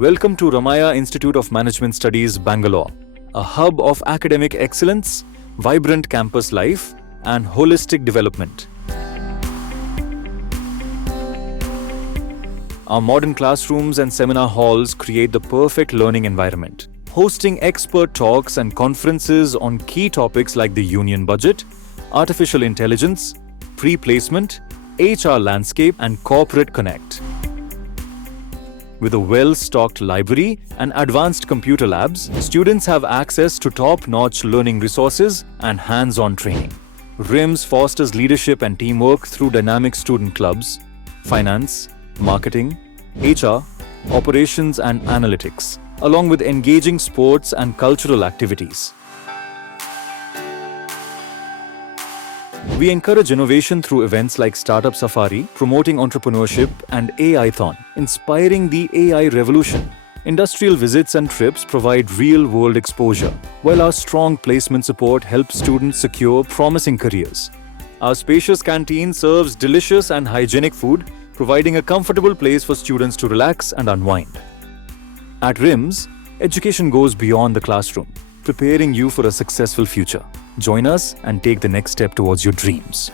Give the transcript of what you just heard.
Welcome to Ramaiah Institute of Management Studies, Bangalore, a hub of academic excellence, vibrant campus life, and holistic development. Our modern classrooms and seminar halls create the perfect learning environment, hosting expert talks and conferences on key topics like the union budget, artificial intelligence, pre-placement, HR landscape, and corporate connect. With a well-stocked library and advanced computer labs, students have access to top-notch learning resources and hands-on training. RIMS fosters leadership and teamwork through dynamic student clubs, finance, marketing, HR, operations and analytics, along with engaging sports and cultural activities. We encourage innovation through events like Startup Safari, promoting entrepreneurship, and AI-thon, inspiring the AI revolution. Industrial visits and trips provide real-world exposure, while our strong placement support helps students secure promising careers. Our spacious canteen serves delicious and hygienic food, providing a comfortable place for students to relax and unwind. At RIMS, education goes beyond the classroom, preparing you for a successful future. Join us and take the next step towards your dreams.